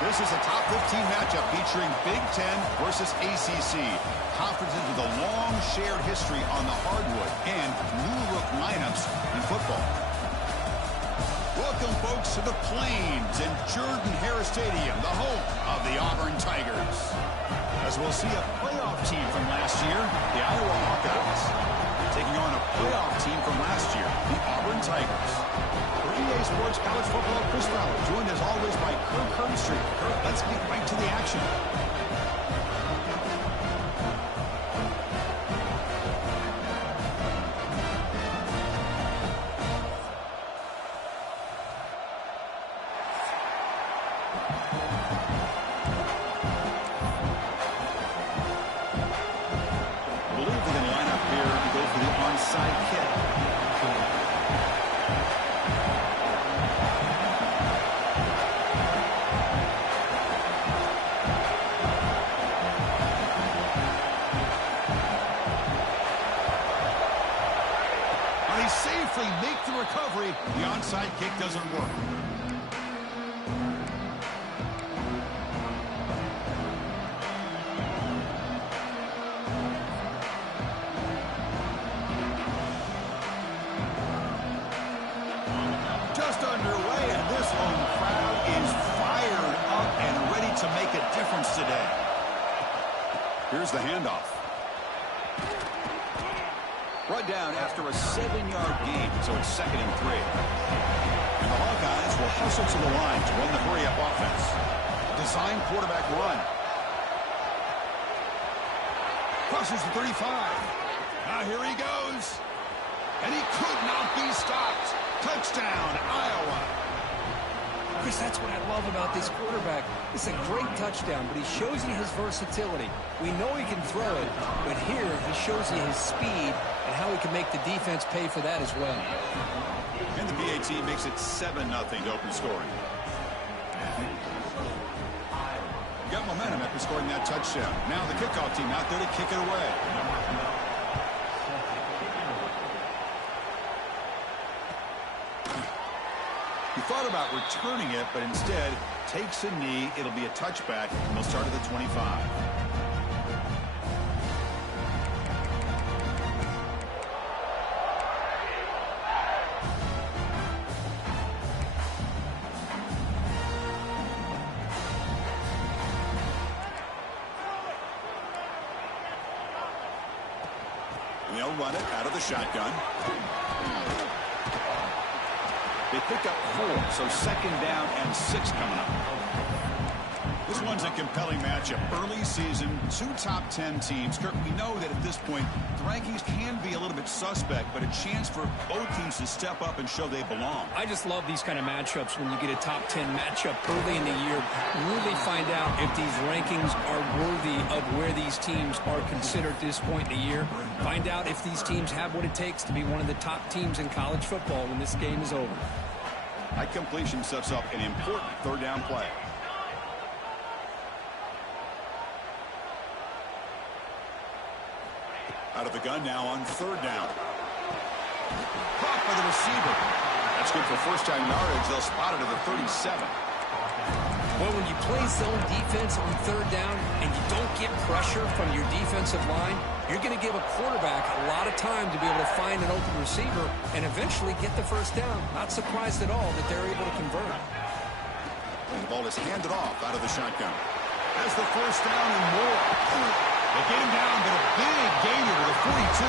This is a top 15 matchup featuring Big Ten versus ACC. Conferences with a long shared history on the hardwood and new look lineups in football. Welcome, folks, to the Plains and Jordan-Hare Stadium, the home of the Auburn Tigers. As we'll see a playoff team from last year, the Iowa Hawkeyes, taking on a playoff team from last year, the Auburn Tigers. For EA Sports College Football, Chris Fowler, joined as always by Kirk Herbstreit. Kirk, let's get right to the action. Safely make the recovery. The onside kick doesn't work. Just underway, and this home crowd is fired up and ready to make a difference today. Here's the handoff. Brought down after a 7-yard gain, so it's 2nd and 3. And the Hawkeyes will hustle to the line to run the hurry-up offense. Design quarterback run. Crosses the 35. Now here he goes. And he could not be stopped. Touchdown, Iowa. Chris, that's what I love about this quarterback. It's a great touchdown, but he shows you his versatility. We know he can throw it, but here he shows you his speed and how he can make the defense pay for that as well. And the BAT makes it 7-0 to open scoring. Got momentum after scoring that touchdown. Now the kickoff team out there to kick it away. He thought about returning it, but instead takes a knee. It'll be a touchback, and they'll start at the 25. And they'll run it out of the shotgun. They pick up 4, so 2nd down and 6 coming up. This one's a compelling matchup. Early season, 2 top 10 teams. Kirk, we know that at this point, the rankings can be a little bit suspect, but a chance for both teams to step up and show they belong. I just love these kind of matchups when you get a top 10 matchup early in the year. Really find out if these rankings are worthy of where these teams are considered at this point in the year. Find out if these teams have what it takes to be one of the top teams in college football when this game is over. That completion sets up an important 3rd down play. Out of the gun now on 3rd down. Caught by the receiver. That's good for 1st down yardage. They'll spot it at the 37. Well, when you play zone defense on 3rd down and you don't get pressure from your defensive line, you're going to give a quarterback a lot of time to be able to find an open receiver and eventually get the 1st down. Not surprised at all that they're able to convert. And the ball is handed off out of the shotgun. Has the 1st down and more. They get him down, but a big gainer to the 42.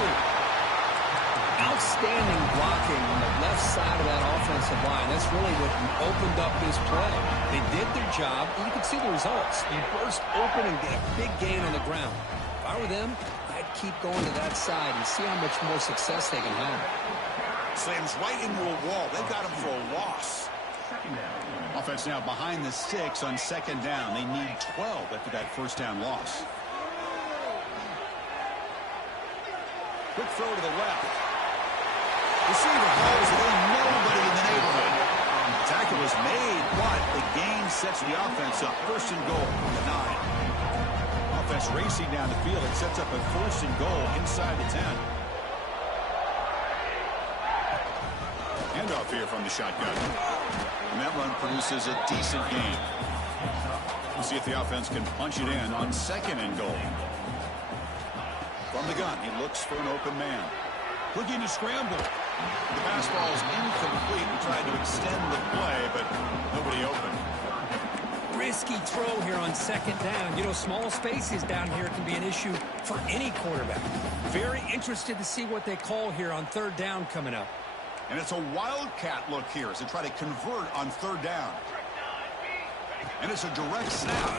Outstanding blocking on the left side of that offensive line. That's really what opened up this play. They did their job, and you can see the results. They burst open and get a big gain on the ground. If I were them, I'd keep going to that side and see how much more success they can have. Slams right into a wall. They've got him for a loss. Offense now behind the 6 on 2nd down. They need 12 after that 1st down loss. Quick throw to the left. Receiver holds it in, nobody in the neighborhood. Tackle was made, but the gain sets the offense up. 1st and goal from the 9. Offense racing down the field. It sets up a 1st and goal inside the 10. Handoff here from the shotgun. And that run produces a decent gain. See if the offense can punch it in on 2nd and goal. From the gun, he looks for an open man. Looking to scramble. The pass ball is incomplete and tried to extend the play, but nobody open. Risky throw here on 2nd down. You know, small spaces down here can be an issue for any quarterback. Very interested to see what they call here on 3rd down coming up. And it's a wildcat look here as they try to convert on 3rd down. And it's a direct snap.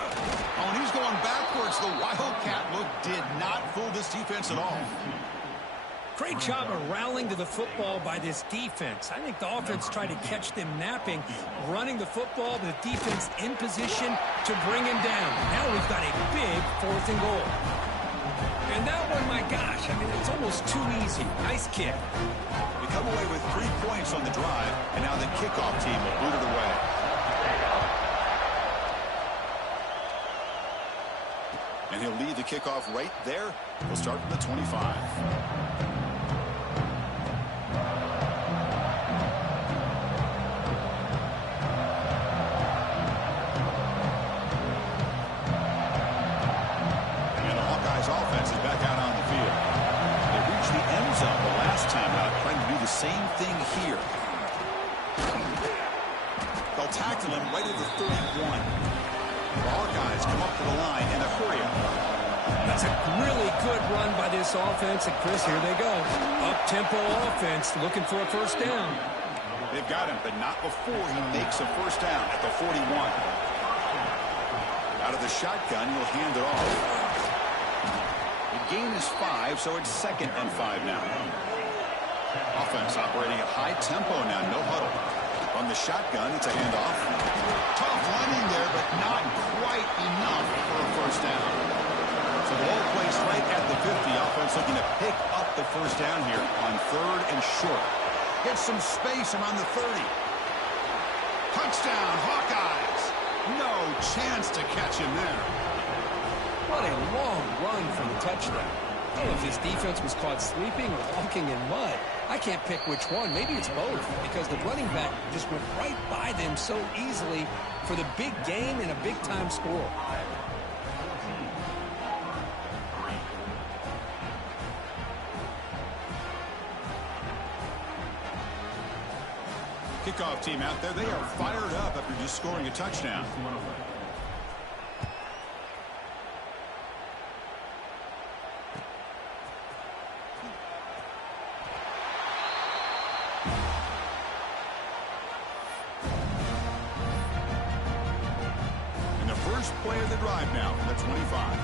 Oh, and he's going backwards. The wildcat look did not fool this defense at all. Great job of rallying to the football by this defense. I think the offense tried to catch them napping, running the football, the defense in position to bring him down. Now we've got a big 4th and goal. And that one, my gosh, I mean, it's almost too easy. Nice kick. We come away with 3 points on the drive, and now the kickoff team will boot it away. And he'll lead the kickoff right there. We'll start from the 25. Offense is back out on the field. They reached the end zone the last time out, trying to do the same thing here. They'll tackle him right at the 31. Our guys come up to the line in a hurry up. That's a really good run by this offense. And Chris, here they go. Up-tempo offense looking for a 1st down. They've got him, but not before he makes a 1st down at the 41. Out of the shotgun, he'll hand it off. Gain is 5, so it's 2nd and 5 now. Offense operating at high tempo now, no huddle. From the shotgun, it's a handoff. Tough running there, but not quite enough for a 1st down. So the ball placed right at the 50. Offense looking to pick up the 1st down here on 3rd and short. Get some space around the 30. Touchdown, Hawkeyes. No chance to catch him there. What a long run for the touchdown. I don't know if this defense was caught sleeping or walking in mud. I can't pick which one. Maybe it's both, because the running back just went right by them so easily for the big game and a big-time score. Kickoff team out there, they are fired up after just scoring a touchdown. Play of the drive now from the 25.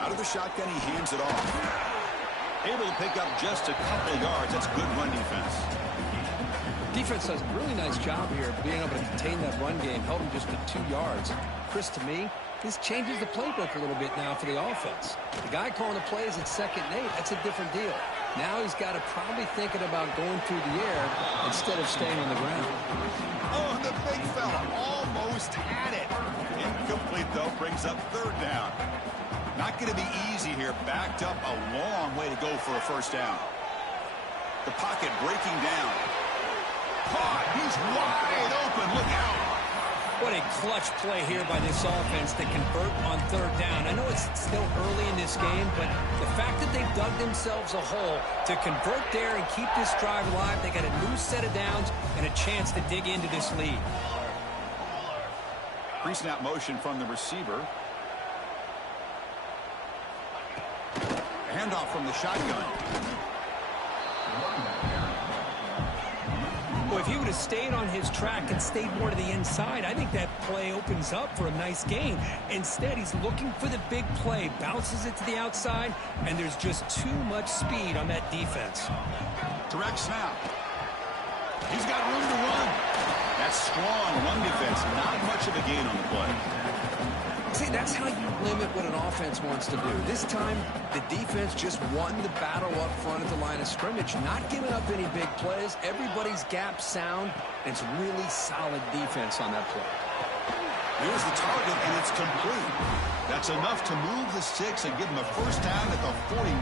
Out of the shotgun, he hands it off. Able to pick up just a couple of yards. That's good run defense. Defense does a really nice job here of being able to contain that run game. Held him just to 2 yards. Chris, to me, this changes the playbook a little bit now for the offense. The guy calling the plays at 2nd and 8, that's a different deal. Now he's got to probably thinking about going through the air instead of staying on the ground. Oh, the big fella almost had it. Incomplete, though, brings up 3rd down. Not going to be easy here. Backed up a long way to go for a 1st down. The pocket breaking down. Caught. He's wide open. Look out. What a clutch play here by this offense to convert on 3rd down. I know it's still early in this game, but the fact that they've dug themselves a hole to convert there and keep this drive alive, they got a new set of downs and a chance to dig into this lead. Pre-snap motion from the receiver. Handoff from the shotgun. Well, if he would have stayed on his track and stayed more to the inside, I think that play opens up for a nice gain. Instead, he's looking for the big play, bounces it to the outside, and there's just too much speed on that defense. Direct snap. He's got room to run. That's strong run defense. Not much of a gain on the play. See, that's how you limit what an offense wants to do. This time, the defense just won the battle up front at the line of scrimmage, not giving up any big plays. Everybody's gap sound, and it's really solid defense on that play. Here's the target, and it's complete. That's enough to move the sticks and give them a 1st down at the 41.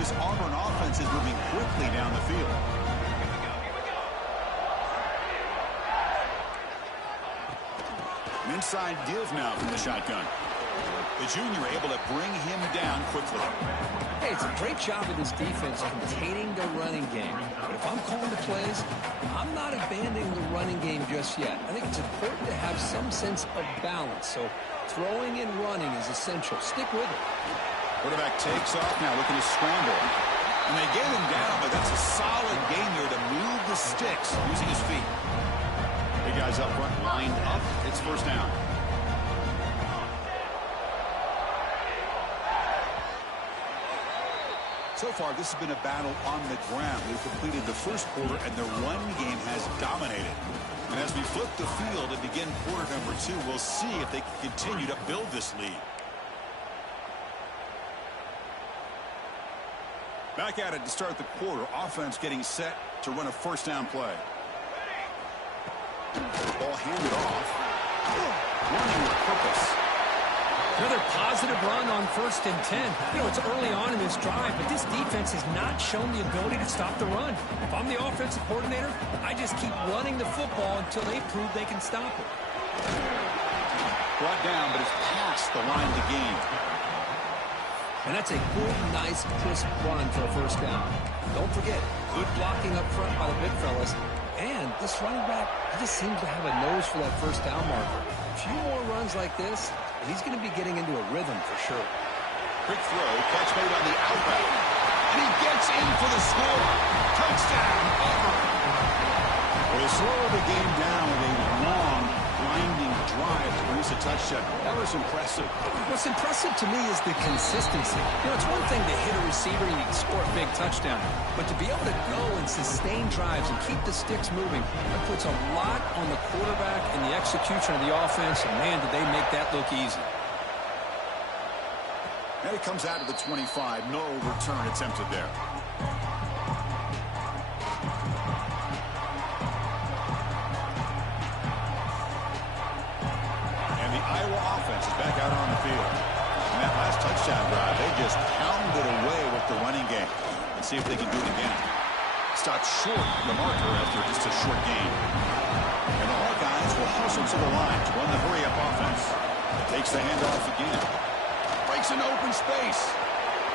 This Auburn offense is moving quickly down the field. inside give now from the shotgun. The junior able to bring him down quickly. Hey, it's a great job of this defense containing the running game. But if I'm calling the plays, I'm not abandoning the running game just yet. I think it's important to have some sense of balance. So throwing and running is essential. Stick with it. Quarterback takes off now, looking to scramble. And they get him down, but that's a solid gain there to move the sticks using his feet. Big guys up front lined up. It's first down. So far, this has been a battle on the ground. We've completed the first quarter, and the run game has dominated. And as we flip the field and begin quarter number 2, we'll see if they can continue to build this lead. Back at it to start the quarter. Offense getting set to run a first down play. Ball handed off. Running with purpose. Another positive run on 1st and 10. You know, it's early on in this drive, but this defense has not shown the ability to stop the run. If I'm the offensive coordinator, I just keep running the football until they prove they can stop it. Brought down, but it's past the line of the game. And that's a good, nice, crisp run for a first down. Don't forget, good blocking up front by the big fellas. And this running back, he just seems to have a nose for that first down marker. A few more runs like this, and he's going to be getting into a rhythm for sure. Quick throw, catch made on the outback. And he gets in for the score. Touchdown, Auburn. We'll slow the game down with a long, grinding drive to produce a touchdown. That was impressive. What's impressive to me is the consistency. You know, it's one thing to hit a receiver and you can score a big touchdown, but to be able to go and sustain drives and keep the sticks moving, that puts a lot on the quarterback and the execution of the offense, and man, did they make that look easy. And it comes out to the 25. No return attempted there. Back out on the field. And that last touchdown drive, they just pounded away with the running game. Let's see if they can do it again. Stopped short of the marker after just a short gain. And the Hawkeyes will hustle to the line to run the hurry-up offense. It takes the handoff again. Breaks into open space.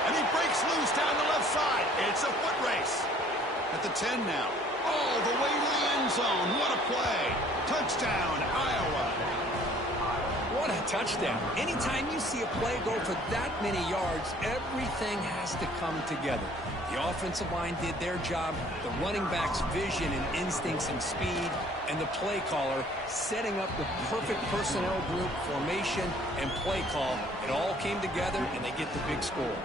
And he breaks loose down the left side. It's a foot race. At the 10 now. All the way to the end zone. What a play. Touchdown, Iowa. What a touchdown. Anytime you see a play go for that many yards, everything has to come together. The offensive line did their job, the running back's vision and instincts and speed, and the play caller setting up the perfect personnel group, formation, and play call. It all came together, and they get the big score.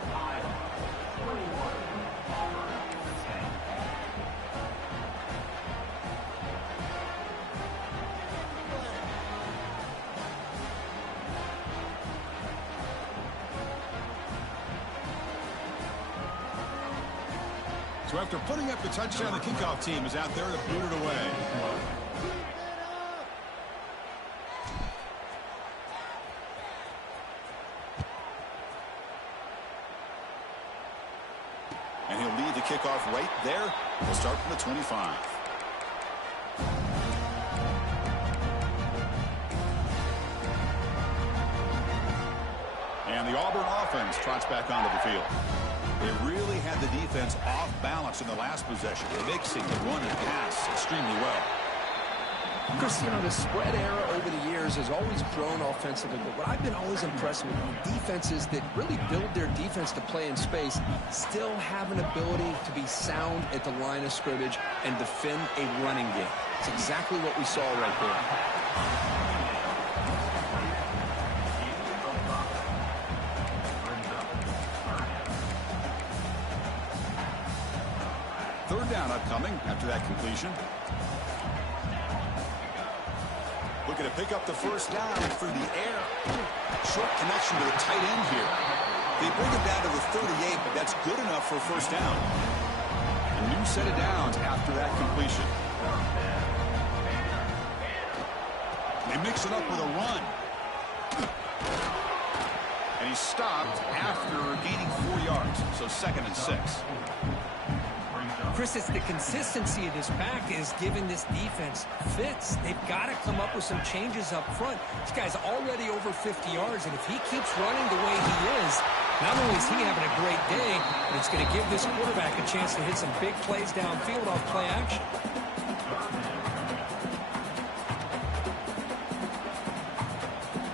So after putting up the touchdown, the kickoff team is out there to boot it away. And he'll lead the kickoff right there. We'll start from the 25. And the Auburn offense trots back onto the field. They really had the defense off balance in the last possession, mixing the run and pass extremely well. Chris, you know, the spread era over the years has always grown offensively, but what I've been always impressed with defenses that really build their defense to play in space still have an ability to be sound at the line of scrimmage and defend a running game. It's exactly what we saw right there. Third down upcoming after that completion. Looking to pick up the first down through the air. Short connection to the tight end here. They bring it down to the 38, but that's good enough for a first down. A new set of downs after that completion. They mix it up with a run. And he stopped after gaining 4 yards, so 2nd and 6. Chris, it's the consistency of this back is giving this defense fits. They've got to come up with some changes up front. This guy's already over 50 yards, and if he keeps running the way he is, not only is he having a great day, but it's going to give this quarterback a chance to hit some big plays downfield off play action.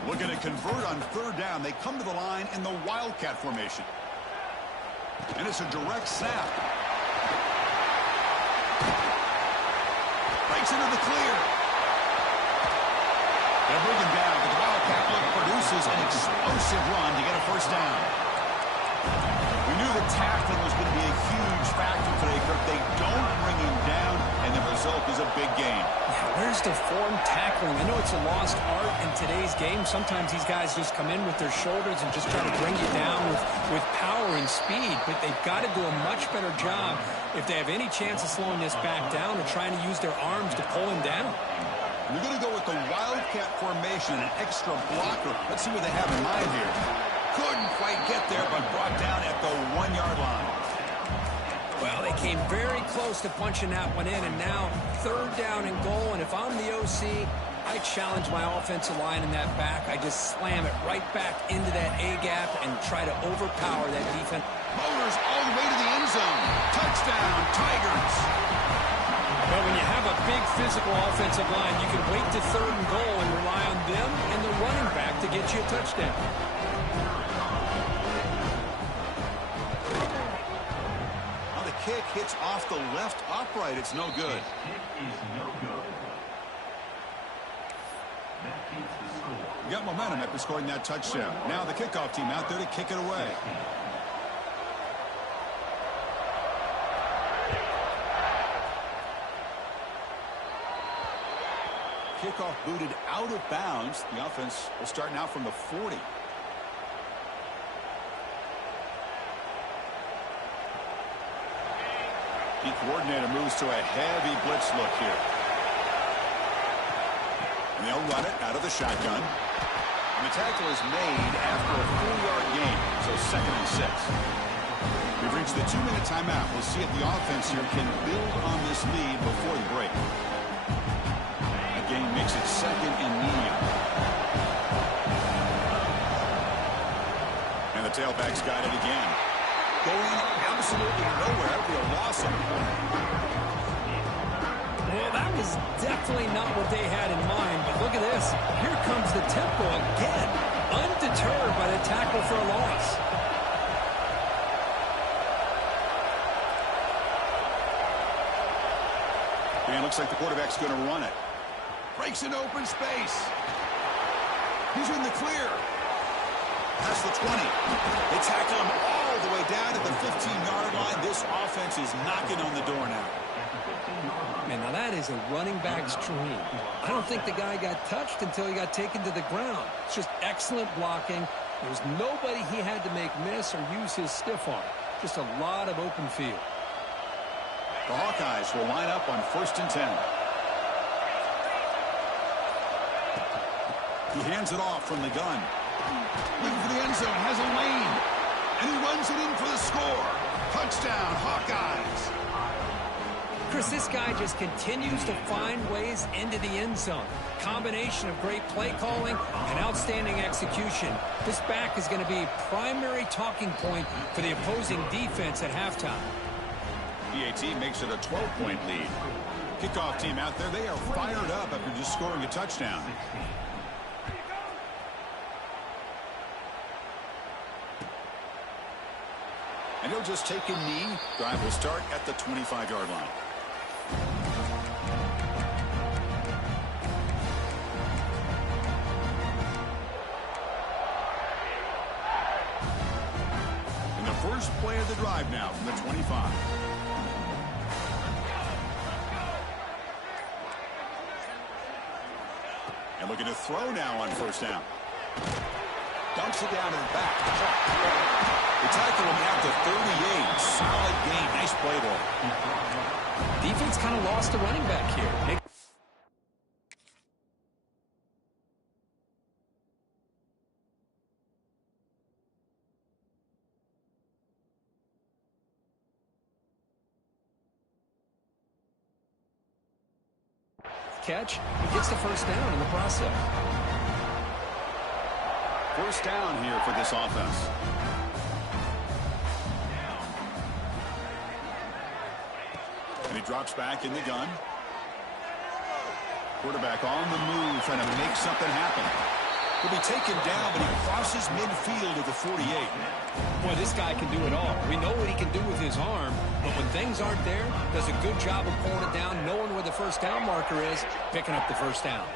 Looking to convert on third down. They come to the line in the Wildcat formation. And it's a direct snap. Breaks into the clear. They'll bring him down, but the Wildcat look produces an explosive run to get a first down. We knew the tackling was going to be a huge factor today, Kirk. They don't bring him down, and the result is a big gain. Yeah, where's the form tackling? I know it's a lost art in today's game. Sometimes these guys just come in with their shoulders and just try to bring you down with power and speed, but they've got to do a much better job if they have any chance of slowing this back down or trying to use their arms to pull him down. We're going to go with the Wildcat formation, an extra blocker. Let's see what they have in mind here. Couldn't quite get there, but brought down at the 1-yard line. Well, they came very close to punching that one in, and now third down and goal. And if I'm the OC, I challenge my offensive line in that back. I just slam it right back into that A-gap and try to overpower that defense. Motors all the way to the end zone. Touchdown, Tigers. Well, when you have a big physical offensive line, you can wait to third and goal and rely on them and the running back to get you a touchdown. Now the kick hits off the left upright. It's no good. You got momentum after scoring that touchdown. Now the kickoff team out there to kick it away. Kickoff booted out of bounds. The offense will start now from the 40. The coordinator moves to a heavy blitz look here. And they'll run it out of the shotgun. And the tackle is made after a 4-yard gain, so 2nd and 6. We've reached the 2-minute timeout. We'll see if the offense here can build on this lead before the break. Game makes it 2nd and medium. And the tailback's got it again. Going absolutely nowhere. That'll be a loss of it. Well, that was definitely not what they had in mind, but look at this. Here comes the tempo again, undeterred by the tackle for a loss. And it looks like the quarterback's going to run it. Breaks into open space. He's in the clear. That's the 20. They tackle him all the way down at the 15-yard line. This offense is knocking on the door now. Man, now that is a running back's dream. I don't think the guy got touched until he got taken to the ground. It's just excellent blocking. There was nobody he had to make miss or use his stiff arm. Just a lot of open field. The Hawkeyes will line up on 1st and 10. He hands it off from the gun. Looking for the end zone, has a lane. And he runs it in for the score. Touchdown, Hawkeyes. Chris, this guy just continues to find ways into the end zone. Combination of great play calling and outstanding execution. This back is going to be a primary talking point for the opposing defense at halftime. PAT makes it a 12-point lead. Kickoff team out there, they are fired up after just scoring a touchdown. And he'll just take a knee. Drive will start at the 25-yard line. And the first play of the drive now from the 25. And looking to throw now on 1st down. Dumps it down to the back. They tackle him at the 38. Solid game. Nice play there. Defense kind of lost a running back here. catch. He gets the first down in the process. First down here for this offense. And he drops back in the gun. Quarterback on the move, trying to make something happen. He'll be taken down, but he crosses midfield at the 48. Boy, this guy can do it all. We know what he can do with his arm, but when things aren't there, does a good job of pulling it down, knowing where the first down marker is, picking up the first down.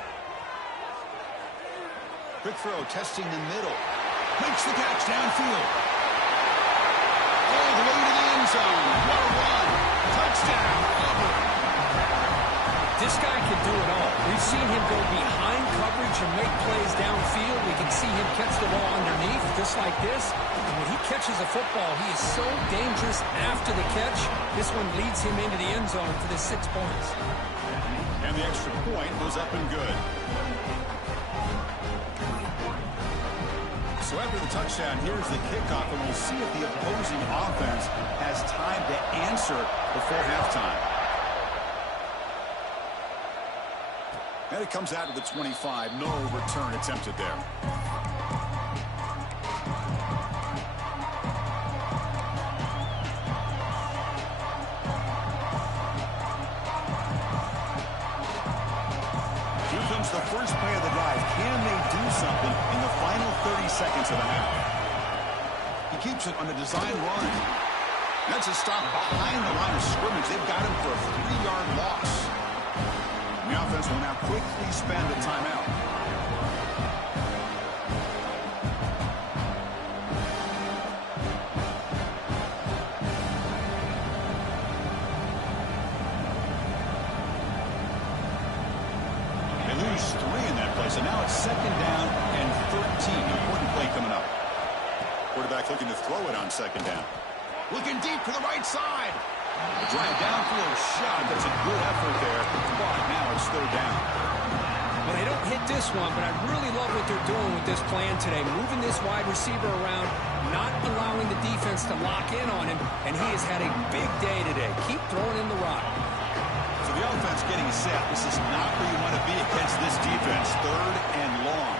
Quick throw, testing the middle. Makes the catch downfield. All the way to the end zone. What a run. Touchdown, Auburn. This guy can do it all. We've seen him go behind coverage and make plays downfield. We can see him catch the ball underneath, just like this. And when he catches a football, he is so dangerous after the catch. This one leads him into the end zone for the 6 points. And the extra point was up and good. So after the touchdown, here's the kickoff, and we'll see if the opposing offense has time to answer before halftime. And it comes out to the 25. No return attempted there. Here comes the first play of the drive. Can they do something in the final 30 seconds of the half? He keeps it on a design run. That's a stop behind the line of scrimmage. They've got him for a 3-yard loss. The offense will now quickly spend a timeout. They lose 3 in that play, so now it's 2nd down and 13. Important play coming up. Quarterback looking to throw it on 2nd down. Looking deep to the right side. A drive downfield shot. That's a good effort there, but now it's 3rd down. Well, they don't hit this one, but I really love what they're doing with this plan today. Moving this wide receiver around, not allowing the defense to lock in on him, and he has had a big day today. Keep throwing in the rock. So the offense getting set. This is not where you want to be against this defense. 3rd and long.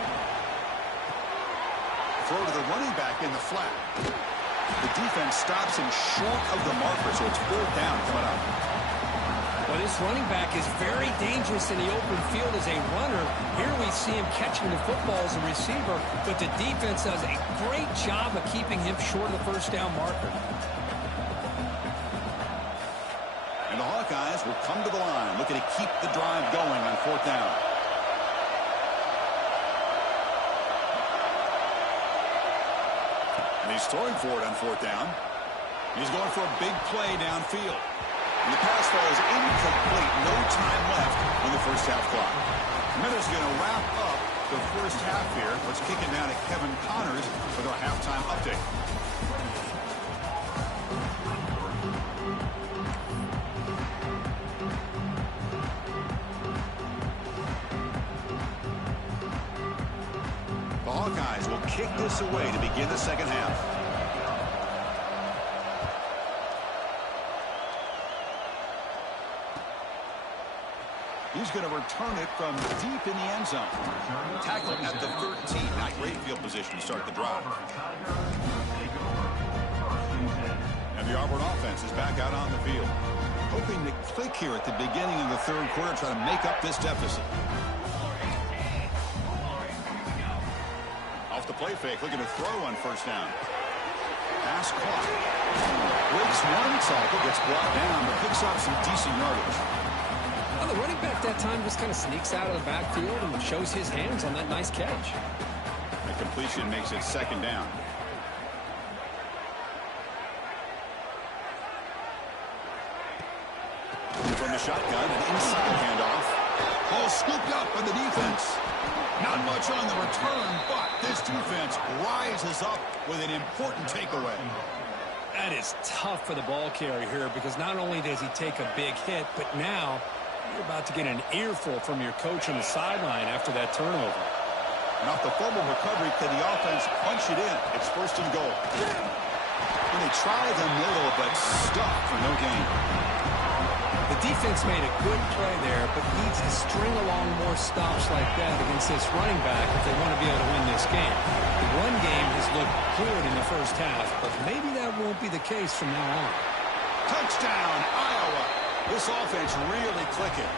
Throw to the running back in the flat. The defense stops him short of the marker, so it's 4th down coming up. Well, this running back is very dangerous in the open field as a runner. Here we see him catching the football as a receiver, but the defense does a great job of keeping him short of the first down marker. And the Hawkeyes will come to the line, looking to keep the drive going on 4th down. And he's throwing for it on 4th down. He's going for a big play downfield. And the pass falls incomplete. No time left in the first half clock. Miller's going to wrap up the first half here. Let's kick it down to Kevin Connors with our halftime update. The Hawkeyes will kick this away to begin the second half. He's going to return it from deep in the end zone. Tackle at the 13. Not great field position to start the drive. And the Auburn offense is back out on the field. Hoping to click here at the beginning of the 3rd quarter, try to make up this deficit. Off the play fake, looking to throw on 1st down. Pass caught. Breaks one tackle, gets brought down, but picks up some decent yardage. Well, the running back that time just kind of sneaks out of the backfield and shows his hands on that nice catch. The completion makes it 2nd down. From the shotgun, an inside handoff. Ball scooped up by the defense. Not much on the return, but this defense rises up with an important takeaway. That is tough for the ball carrier here because not only does he take a big hit, but now you're about to get an earful from your coach on the sideline after that turnover. And off the fumble recovery, can the offense punch it in? It's 1st and goal. And they try the middle, but stuck for no gain. The Defense made a good play there, but needs to string along more stops like that against this running back if they want to be able to win this game. The run game has looked good in the first half, but maybe that won't be the case from now on. Touchdown, Iowa. This offense really clicking.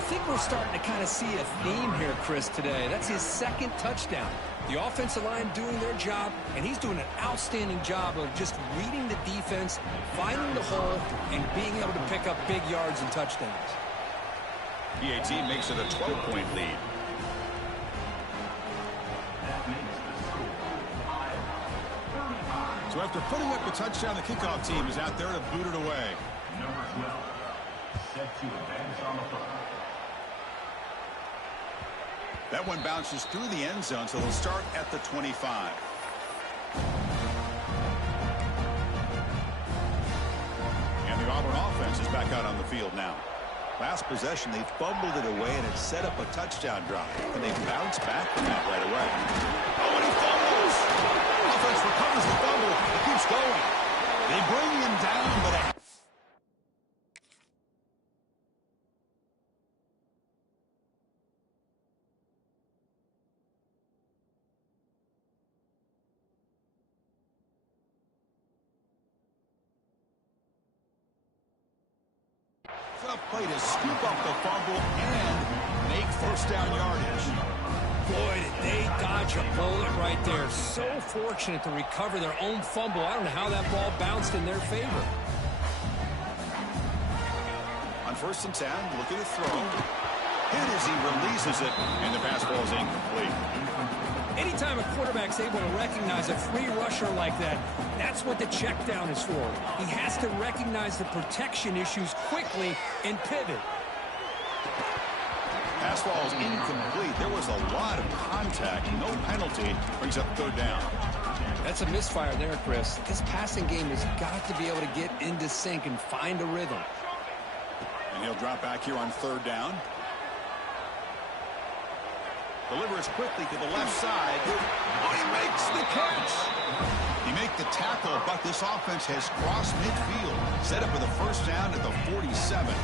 I think we're starting to kind of see a theme here, Chris, today. That's his second touchdown. The offensive line doing their job, and he's doing an outstanding job of just reading the defense, finding the hole, and being able to pick up big yards and touchdowns. PAT makes it a 12-point lead. So after putting up the touchdown, the kickoff team is out there to boot it away. Number 12, set to advance on the front. That one bounces through the end zone, so they'll start at the 25. And the Auburn offense is back out on the field now. Last possession, they fumbled it away, and it set up a touchdown drive. And they bounce back from that right away. Oh, and he fumbles! Offense recovers the fumble. It keeps going. They bring him down, but play to scoop up the fumble and make first down yardage. Boy, did they dodge a bullet right there. So fortunate to recover their own fumble. I don't know how that ball bounced in their favor. On 1st and 10, looking to throw. Hit as he releases it, and the pass ball is incomplete. Anytime a quarterback's able to recognize a free rusher like that, that's what the check down is for. He has to recognize the protection issues quickly and pivot. Pass ball is incomplete. There was a lot of contact. No penalty. Brings up 3rd down. That's a misfire there, Chris. This passing game has got to be able to get into sync and find a rhythm. And he'll drop back here on 3rd down. Delivers quickly to the left side. Oh, he makes the catch. He makes the tackle, but this offense has crossed midfield. Set up with a first down at the 47.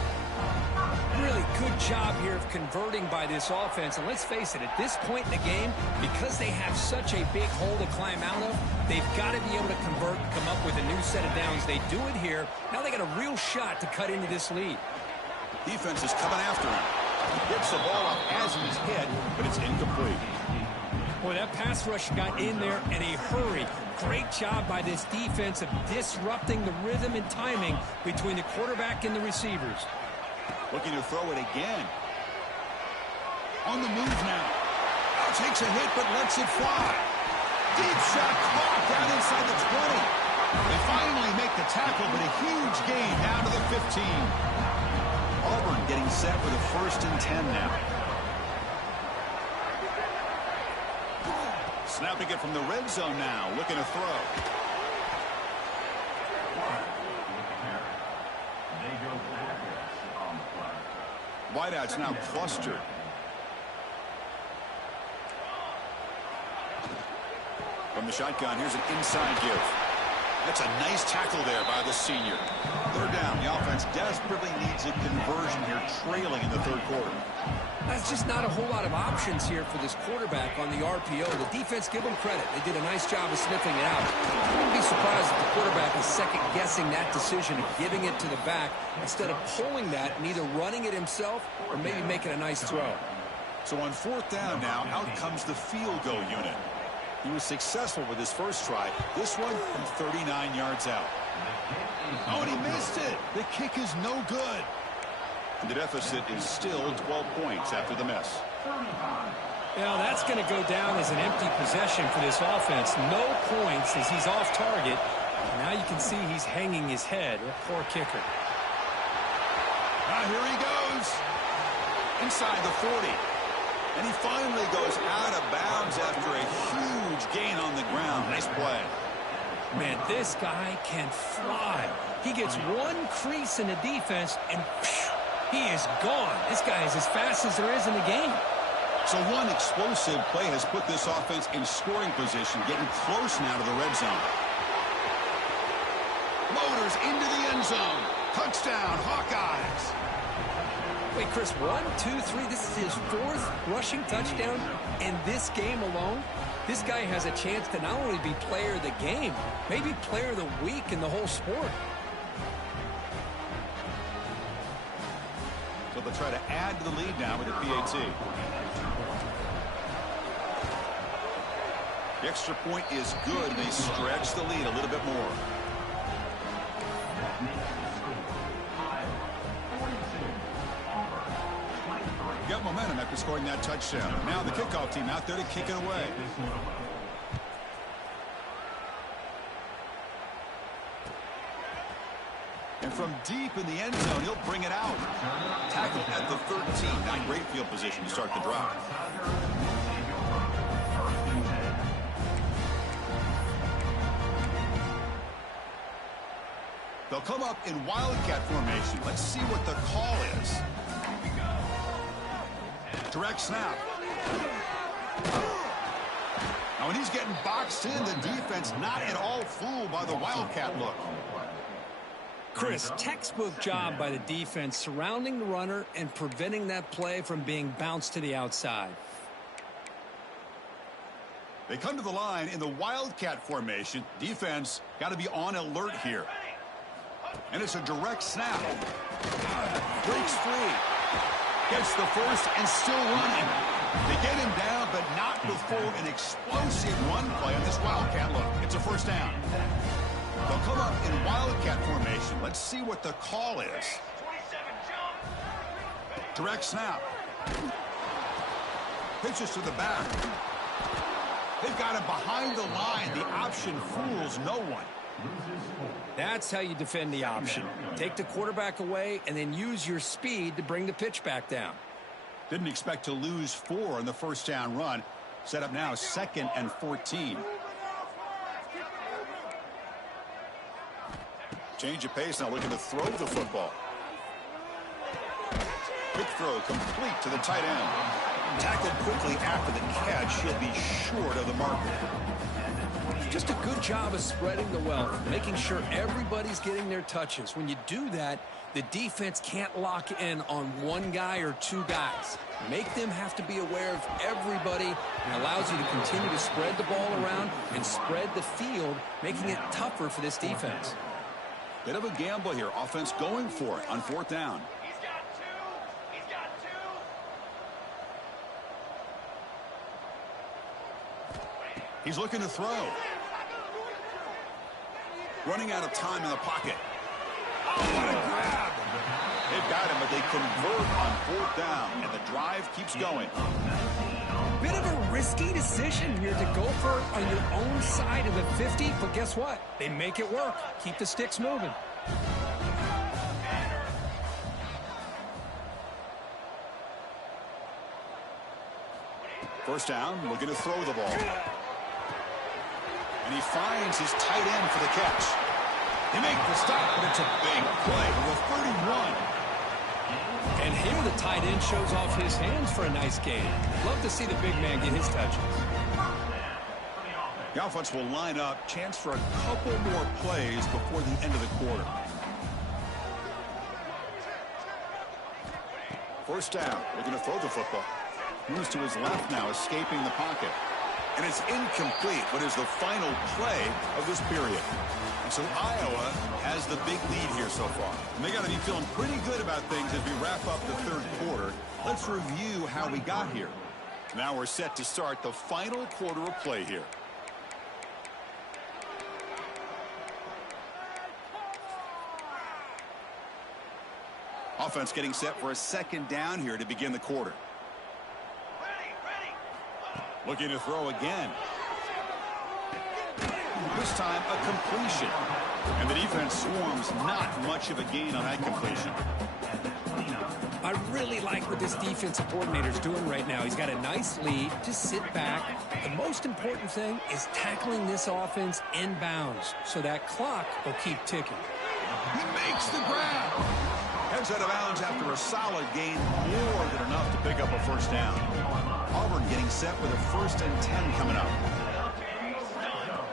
Really good job here of converting by this offense. And let's face it, at this point in the game, because they have such a big hole to climb out of, they've got to be able to convert and come up with a new set of downs. They do it here. Now they got a real shot to cut into this lead. Defense is coming after him. He gets the ball up as he's hit, but it's incomplete. Boy, that pass rush got in there in a hurry. Great job by this defense of disrupting the rhythm and timing between the quarterback and the receivers. Looking to throw it again. On the move now. Now takes a hit, but lets it fly. Deep shot caught down inside the 20. They finally make the tackle, but a huge gain down to the 15. Auburn getting set with a 1st and 10 now. Snapping it from the red zone now, looking to throw. Wideouts now clustered. From the shotgun, here's an inside give. That's a nice tackle there by the senior. 3rd down. The offense desperately needs a conversion here, trailing in the 3rd quarter. That's just not a whole lot of options here for this quarterback on the RPO. The defense, give them credit. They did a nice job of sniffing it out. I wouldn't be surprised if the quarterback is second-guessing that decision and giving it to the back instead of pulling that and either running it himself or maybe making a nice throw. So on 4th down now, out comes the field goal unit. He was successful with his first try. This one from 39 yards out. Oh, and he missed it. The kick is no good. And the deficit is still 12 points after the miss. Now that's going to go down as an empty possession for this offense. No points as he's off target. Now you can see he's hanging his head. A poor kicker. Now here he goes. Inside the 40. And he finally goes out of bounds after a huge gain on the ground. Nice play. Man, this guy can fly. He gets one crease in the defense, and he is gone. This guy is as fast as there is in the game. So one explosive play has put this offense in scoring position, getting close now to the red zone. Motors into the end zone. Touchdown, Hawkeyes. Wait, Chris, 1, 2, 3. This is his 4th rushing touchdown in this game alone. This guy has a chance to not only be player of the game, maybe player of the week in the whole sport. So they'll try to add to the lead now with the PAT. The extra point is good. They stretch the lead a little bit more. Got momentum after scoring that touchdown. Now the kickoff team out there to kick it away. And from deep in the end zone, he'll bring it out. Tackled at the 13. Not great field position to start the drive. They'll come up in Wildcat formation. Let's see what the call is. Direct snap. Now when he's getting boxed in, the defense not at all fooled by the Wildcat look. Chris, textbook job by the defense surrounding the runner and preventing that play from being bounced to the outside. They come to the line in the Wildcat formation. Defense got to be on alert here. And it's a direct snap. Breaks free. Gets the first and still running. They get him down, but not before an explosive run play on this Wildcat look. It's a first down. They'll come up in Wildcat formation. Let's see what the call is. Direct snap. Pitches to the back. They've got him behind the line. The option fools no one. That's how you defend the option. Take the quarterback away and then use your speed to bring the pitch back down. Didn't expect to lose 4 on the first down run. Set up now 2nd and 14. Change of pace, now looking to throw the football. Quick throw complete to the tight end. Tackled quickly after the catch. He'll be short of the marker. Just a good job of spreading the wealth, making sure everybody's getting their touches. When you do that, the defense can't lock in on one guy or 2 guys. Make them have to be aware of everybody, and allows you to continue to spread the ball around and spread the field, making it tougher for this defense. Bit of a gamble here. Offense going for it on 4th down. He's looking to throw. Running out of time in the pocket. Oh, what a grab! They've got him, but they convert on 4th down, and the drive keeps going. Bit of a risky decision here to go for it on your own side of the 50, but guess what? They make it work. Keep the sticks moving. First down, looking to throw the ball. And he finds his tight end for the catch. He makes the stop, but it's a big play to the 31. And here the tight end shows off his hands for a nice gain. Love to see the big man get his touches. The offense will line up. Chance for a couple more plays before the end of the quarter. First down, looking to throw the football. Moves to his left now, escaping the pocket. And it's incomplete, but is the final play of this period. And so Iowa has the big lead here so far. And they got to be feeling pretty good about things as we wrap up the 3rd quarter. Let's review how we got here. Now we're set to start the final quarter of play here. Offense getting set for a 2nd down here to begin the quarter. Looking to throw again. This time a completion. And the defense swarms not much of a gain on that completion. I really like what this defensive coordinator's doing right now. He's got a nice lead. Just sit back. The most important thing is tackling this offense inbounds so that clock will keep ticking. He makes the grab. Heads out of bounds after a solid gain, more than enough to pick up a first down. Auburn getting set with a 1st and 10 coming up.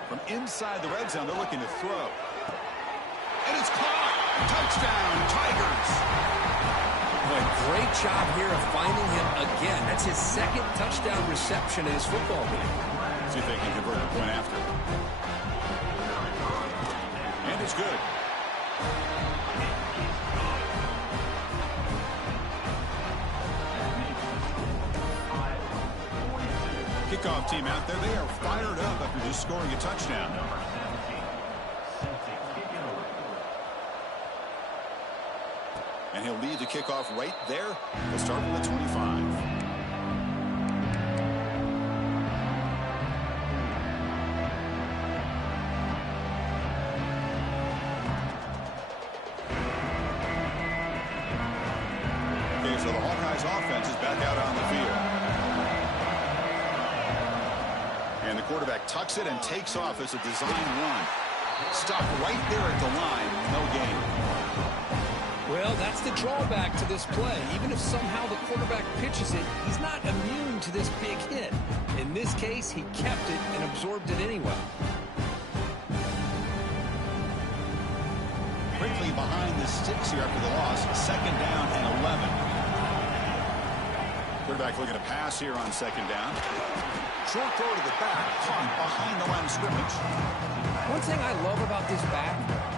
From inside the red zone, they're looking to throw. And it's caught. Touchdown, Tigers. Boy, great job here of finding him again. That's his second touchdown reception in his football game. See if they can convert a point after. And it's good. Kickoff team out there, they are fired up after just scoring a touchdown. And he'll lead the kickoff right there. We'll start with the 25. Okay, so the Hawkeyes offense is back out on the field. And the quarterback tucks it and takes off as a design run. Stop right there at the line. No gain. Well, that's the drawback to this play. Even if somehow the quarterback pitches it, he's not immune to this big hit. In this case, he kept it and absorbed it anyway. Quickly behind the sticks here after the loss. Second down and 11. Quarterback looking to pass here on second down. Short throw to the back, caught behind the line of scrimmage. One thing I love about this back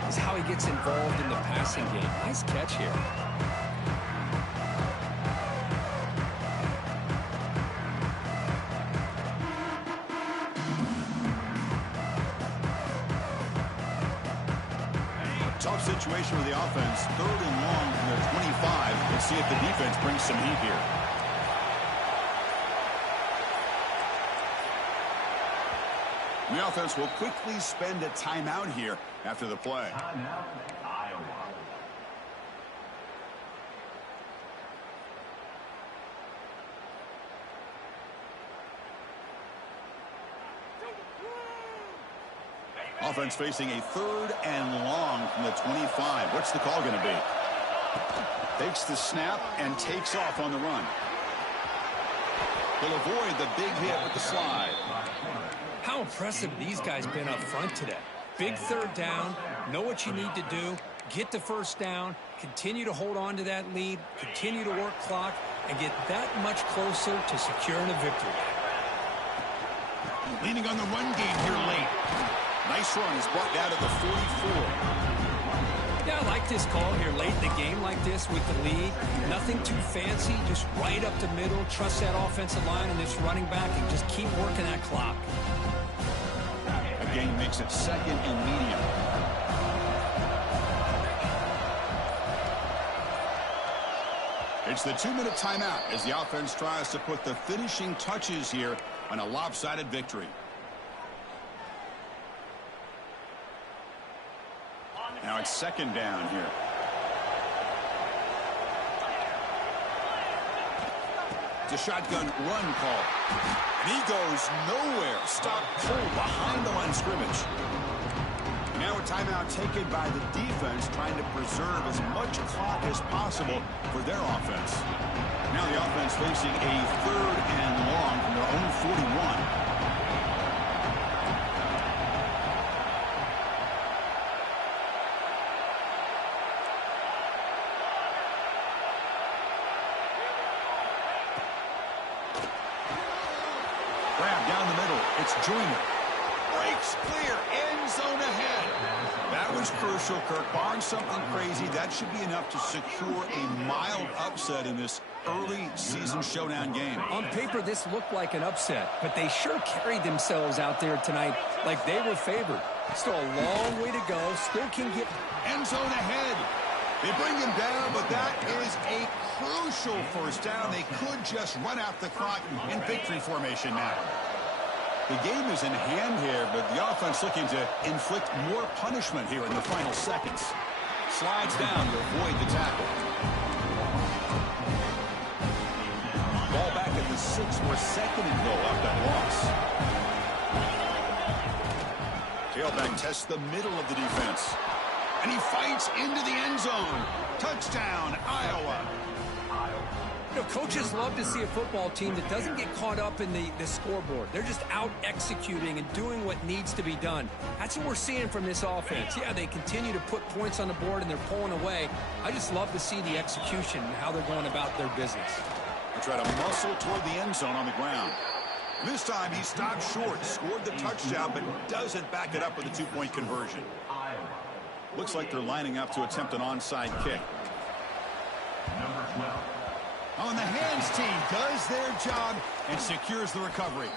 is how he gets involved in the passing game. Nice catch here. Tough situation with the offense. Third and long from their 25. Let's see if the defense brings some heat here. The offense will quickly spend a timeout here after the play. Timeout, Iowa. Offense facing a third and long from the 25. What's the call going to be? Takes the snap and takes off on the run. He'll avoid the big hit with the slide. How impressive these guys been up front today. Big third down, know what you need to do, get the first down, continue to hold on to that lead, continue to work clock, and get that much closer to securing a victory. Leaning on the run game here late. Nice run. He's brought down to the 44. Yeah, I like this call here late in the game like this with the lead. Nothing too fancy, just right up the middle. Trust that offensive line and this running back and just keep working that clock. Again, makes it second and medium. It's the 2-minute timeout as the offense tries to put the finishing touches here on a lopsided victory. Now it's second down here. It's a shotgun run call. And he goes nowhere. Stop pull behind the line of scrimmage. Now a timeout taken by the defense trying to preserve as much clock as possible for their offense. Now the offense facing a third and long from their own 41. Down the middle, it's Joyner. Breaks clear, end zone ahead. That was crucial, Kirk. Barring something crazy, that should be enough to secure a mild upset in this early season showdown game. On paper, this looked like an upset, but they sure carried themselves out there tonight like they were favored. Still a long way to go. Still can get end zone ahead. They bring him down, but that is a crucial first down. They could just run out the clock in victory formation now. The game is in hand here, but the offense looking to inflict more punishment here in the final seconds. Slides down to avoid the tackle. Ball back at the 6 for second and goal after that loss. Tailback tests the middle of the defense. And he fights into the end zone. Touchdown, Iowa. know, coaches love to see a football team that doesn't get caught up in the scoreboard. They're just out executing and doing what needs to be done. That's what we're seeing from this offense. Yeah, they continue to put points on the board and they're pulling away. I just love to see the execution and how they're going about their business. They try to muscle toward the end zone on the ground. This time he stopped short, scored the touchdown, but doesn't back it up with a two-point conversion. Looks like they're lining up to attempt an onside kick. Number 12. On the hands team does their job and secures the recovery.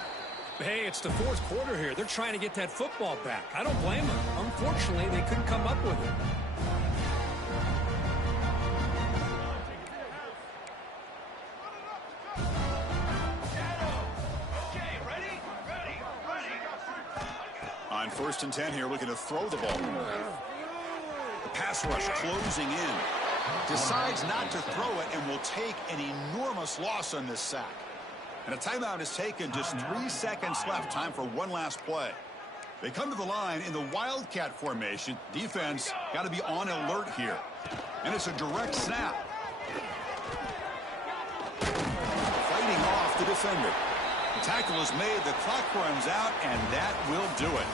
Hey, it's the fourth quarter here. They're trying to get that football back. I don't blame them. Unfortunately, they couldn't come up with it. On 1st and 10 here, looking to throw the ball. The pass rush closing in. Decides not to throw it and will take an enormous loss on this sack. And a timeout is taken. Just 3 seconds left. Time for one last play. They come to the line in the Wildcat formation. Defense got to be on alert here. And it's a direct snap. Fighting off the defender. The tackle is made, the clock runs out, and that will do it.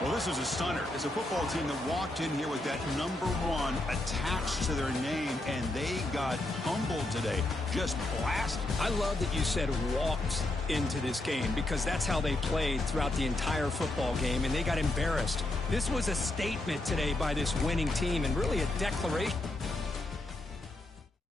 Well, this is a stunner. It's a football team that walked in here with that number 1 attached to their name, and they got humbled today. Just blasted. I love that you said walked into this game because that's how they played throughout the entire football game, and they got embarrassed. This was a statement today by this winning team and really a declaration.